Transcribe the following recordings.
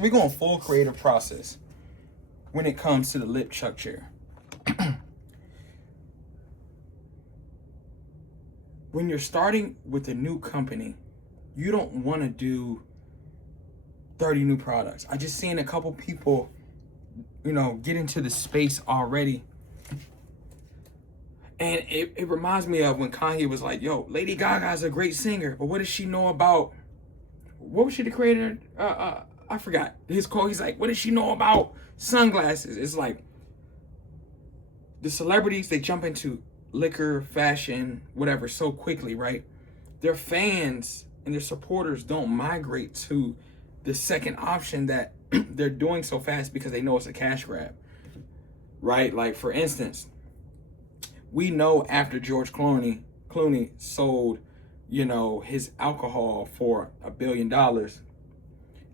We're going full creative process when it comes to the lip chuck chair. When you're starting with a new company, you don't want to do 30 new products. I just seen a couple people, get into the space already. And it reminds me of when Kanye was like, yo, Lady Gaga's a great singer, but what does she know about, what was she the creator? I forgot his quote. He's like, what does she know about sunglasses? It's like the celebrities, they jump into liquor, fashion, whatever so quickly, right? Their fans and their supporters don't migrate to the second option that they're doing so fast because they know it's a cash grab, right? Like, for instance, we know after George Clooney sold, his alcohol for $1 billion,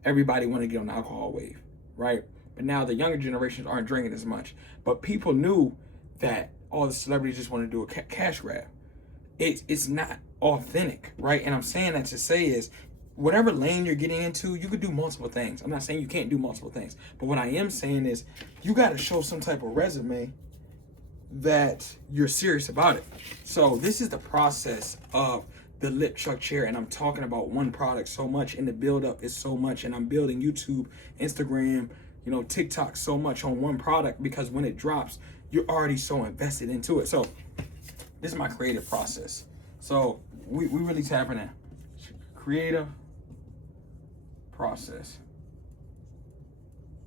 everybody want to get on the alcohol wave, right? But now the younger generations aren't drinking as much. But people knew that all the celebrities just want to do a cash grab. It's not authentic, right? And I'm saying that to say is, whatever lane you're getting into, you could do multiple things. I'm not saying you can't do multiple things. But what I am saying is, you got to show some type of resume that you're serious about it. So this is the process of the lip chuck chair, and I'm talking about one product so much, and the build up is so much, and I'm building YouTube, Instagram, TikTok so much on one product, because when it drops, you're already so invested into it. So this is my creative process. So we really tapping in creative process,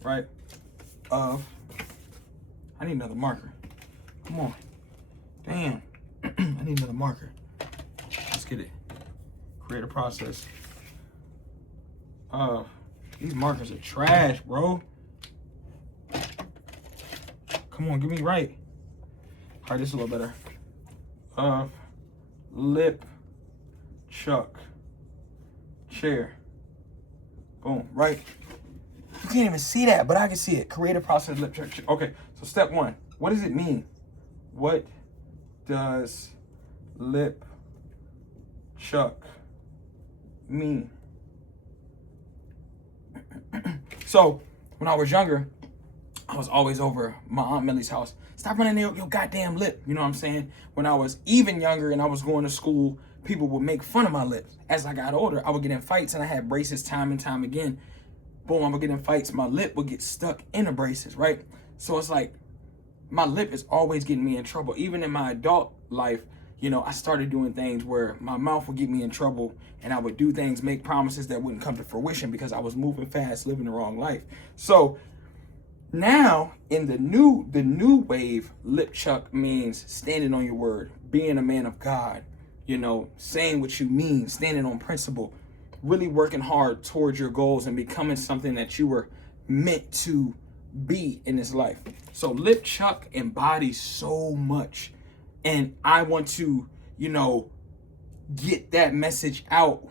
right? I need another marker. Come on. Damn. I need another marker. Let's get it. Creative process. These markers are trash, bro. Come on, get me right. All right, this is a little better. Lip chuck chair. Boom, right? You can't even see that, but I can see it. Creative process lip chuck chair. Okay, so step one. What does it mean? What does lip chuck mean? So when I was younger, I was always over my Aunt Millie's house. Stop running your goddamn lip. You know what I'm saying? When I was even younger and I was going to school, people would make fun of my lips. As I got older, I would get in fights, and I had braces time and time again. Boom, I would get in fights. My lip would get stuck in the braces, right? So it's like, my lip is always getting me in trouble. Even in my adult life, I started doing things where my mouth would get me in trouble, and I would do things, make promises that wouldn't come to fruition because I was moving fast, living the wrong life. So now in the new wave, lip chuck means standing on your word, being a man of God, saying what you mean, standing on principle, really working hard towards your goals and becoming something that you were meant to be in this life. So lip chuck embodies so much, and I want to get that message out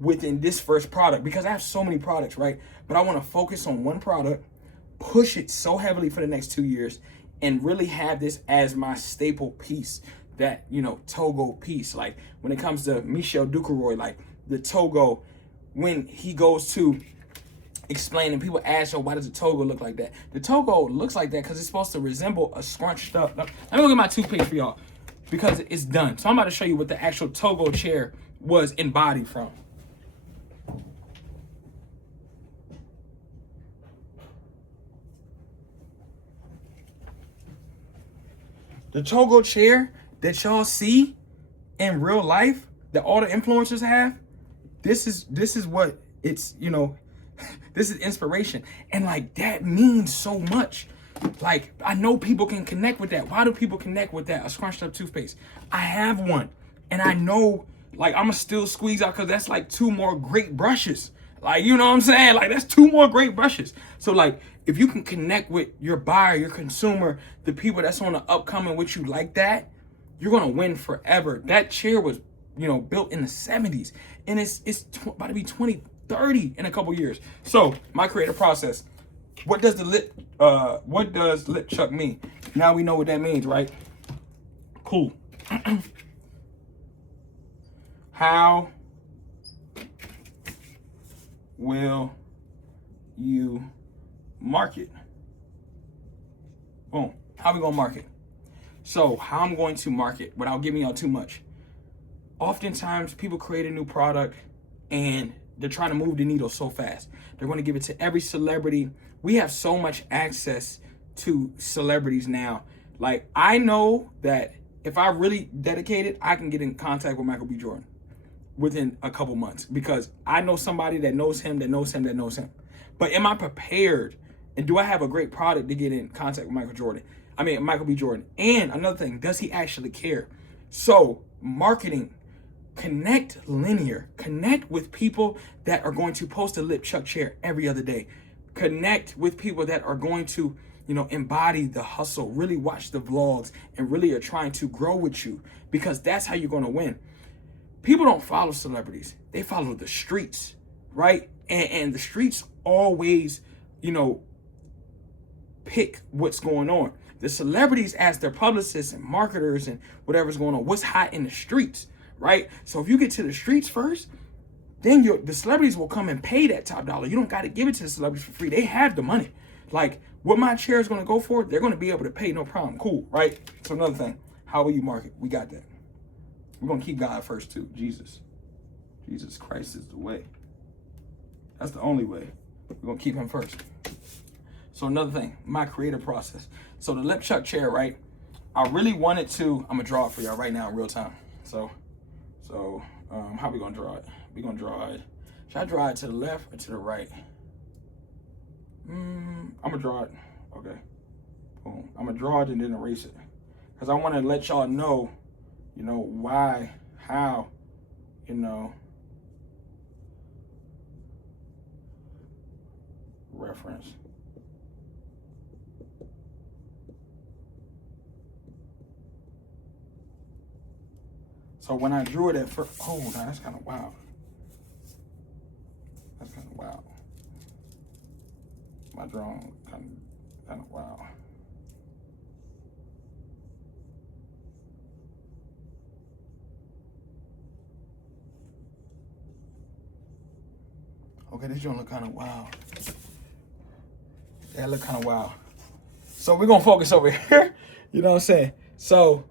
within this first product, because I have so many products, right? But I want to focus on one product, push it so heavily for the next 2 years, and really have this as my staple piece, that Togo piece. Like when it comes to Michel Ducaroy, like the Togo, when he goes to explain and people ask, why does the Togo look like that? The Togo looks like that because it's supposed to resemble a scrunched up. Let me look at my toothpaste for y'all, because it's done. So I'm about to show you what the actual Togo chair was embodied from. The Togo chair that y'all see in real life, that all the influencers have, this is what it's, this is inspiration. And like, that means so much. Like, I know people can connect with that. Why do people connect with that? A scrunched up toothpaste. I have one, and I know, like, I'ma still squeeze out, because that's like 2 more great brushes. Like, you know what I'm saying? Like, that's 2 more great brushes. So like, if you can connect with your buyer, your consumer, the people that's on the upcoming with you like that, you're gonna win forever. That chair was, built in the 70s, and it's about to be 2030 in a couple years. So my creative process. What does lip chuck mean? Now we know what that means, right? Cool. How will you market? Boom. How we gonna market? So how I'm going to market without giving y'all too much. Oftentimes people create a new product and they're trying to move the needle so fast. They're going to give it to every celebrity. We have so much access to celebrities now. Like, I know that if I really dedicate it, I can get in contact with Michael B. Jordan within a couple months because I know somebody that knows him, that knows him, that knows him. But am I prepared? And do I have a great product to get in contact with Michael B. Jordan? And another thing, does he actually care? So marketing, connect linear, connect with people that are going to post a Lip Chuck chair every other day. Connect with people that are going to, embody the hustle, really watch the vlogs and really are trying to grow with you because that's how you're going to win. People don't follow celebrities. They follow the streets, right? And the streets always, pick what's going on. The celebrities ask their publicists and marketers and whatever's going on, what's hot in the streets, right? So if you get to the streets first, then the celebrities will come and pay that top dollar. You don't got to give it to the celebrities for free. They have the money. Like, what my chair is going to go for, they're going to be able to pay, no problem. Cool, right? So another thing, how will you market? We got that. We're going to keep God first too. Jesus Christ is the way. That's the only way. We're going to keep him first. So another thing, my creative process. So the Lip Chuck chair, right? I really wanted to, I'm going to draw it for y'all right now in real time. So how we going to draw it? We're going to draw it. Should I draw it to the left or to the right? I'm going to draw it. Okay. Boom. I'm going to draw it and then erase it. Because I want to let y'all know, why, how, reference. So when I drew it at first, oh, no, that's kind of wild. That's kind of wild. My drawing kind of wild. Okay, this joint look kind of wild. Yeah, look kind of wild. So we're gonna focus over here. You know what I'm saying? So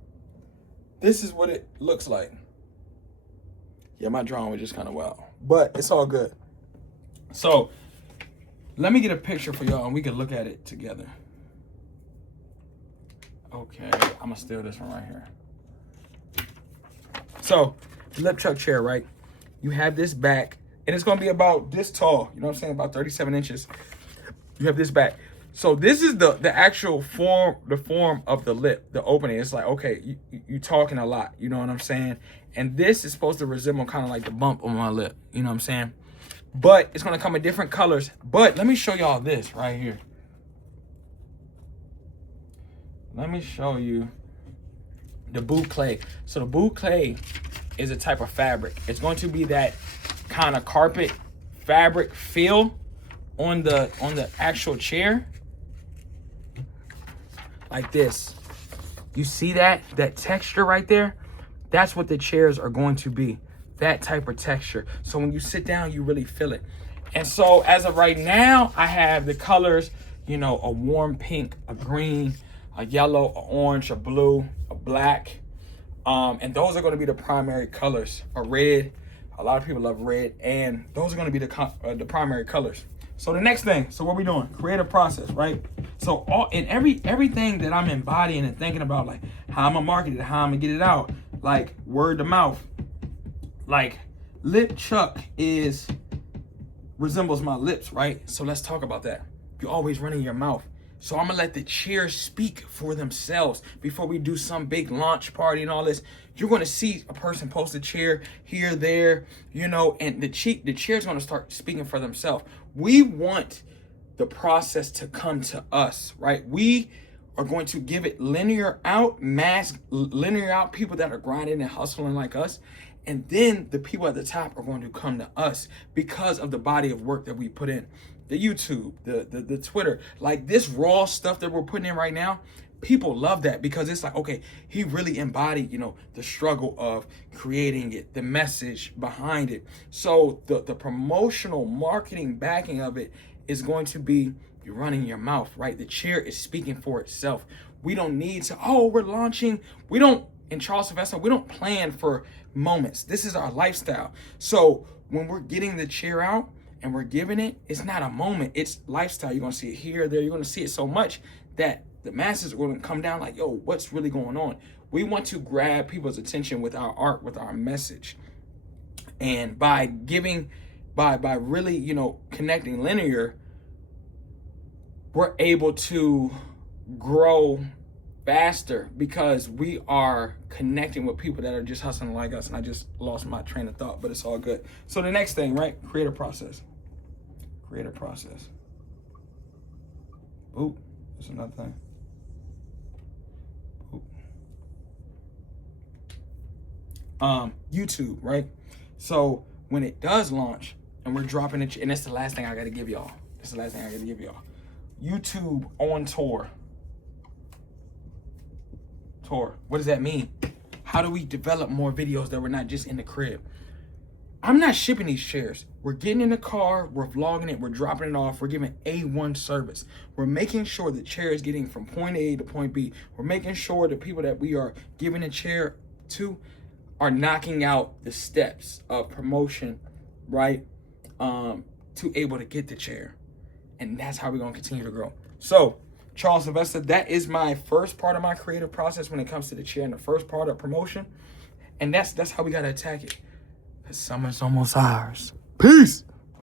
this is what it looks like. Yeah, my drawing was just kind of wild, but it's all good. So let me get a picture for y'all and we can look at it together. Okay, I'm gonna steal this one right here. So the Lip Chuck chair, right? You have this back and it's gonna be about this tall, you know what I'm saying? About 37 inches. You have this back. So this is the actual form, the form of the lip, the opening. It's like, okay, you talking a lot, you know what I'm saying? And this is supposed to resemble kind of like the bump on my lip, you know what I'm saying? But it's gonna come in different colors. But let me show y'all this right here. Let me show you the boucle. So the boucle is a type of fabric. It's going to be that kind of carpet fabric feel on the actual chair. Like this. You see that texture right there? That's what the chairs are going to be. That type of texture. So when you sit down, you really feel it. And so as of right now, I have the colors, a warm pink, a green, a yellow, a orange, a blue, a black. And those are going to be the primary colors. A red. A lot of people love red. And those are going to be the primary colors. So the next thing, so what we doing? Creative process, right? So everything that I'm embodying and thinking about, like how I'm gonna market it, how I'm gonna get it out, like word to mouth. Like Lip Chuck resembles my lips, right? So let's talk about that. You're always running your mouth. So I'm gonna let the chairs speak for themselves before we do some big launch party and all this. You're gonna see a person post a chair here, there, and the chair's gonna start speaking for themselves. We want the process to come to us, right? We are going to give it linear out people that are grinding and hustling like us. And then the people at the top are going to come to us because of the body of work that we put in. The YouTube, the Twitter, like this raw stuff that we're putting in right now, people love that because it's like, okay, he really embodied, the struggle of creating it, the message behind it. So the promotional marketing backing of it is going to be you running your mouth, right? The chair is speaking for itself. We don't need to, oh, we're launching. We don't, in Charles Sylvester, we don't plan for moments. This is our lifestyle. So when we're getting the chair out and we're giving it, it's not a moment, it's lifestyle. You're gonna see it here, there, you're gonna see it so much that the masses are gonna come down like, yo, what's really going on? We want to grab people's attention with our art, with our message. And by giving, by really, you know, connecting linear, we're able to grow faster because we are connecting with people that are just hustling like us. And I just lost my train of thought, but it's all good. So the next thing, right? Creative process. Creative process. Ooh, there's another thing. Ooh. YouTube, right? So when it does launch and we're dropping it, and that's the last thing I gotta give y'all. That's the last thing I gotta give y'all. YouTube on tour. What does that mean? How do we develop more videos that we're not just in the crib? I'm not shipping these chairs. We're getting in the car, we're vlogging it, we're dropping it off, we're giving A1 service. We're making sure the chair is getting from point A to point B. We're making sure the people that we are giving a chair to are knocking out the steps of promotion, right? To able to get the chair. And that's how we're gonna continue to grow. So, Charles Sylvester, that is my first part of my creative process when it comes to the chair and the first part of promotion. And that's how we gotta attack it. The summer's almost ours. Peace.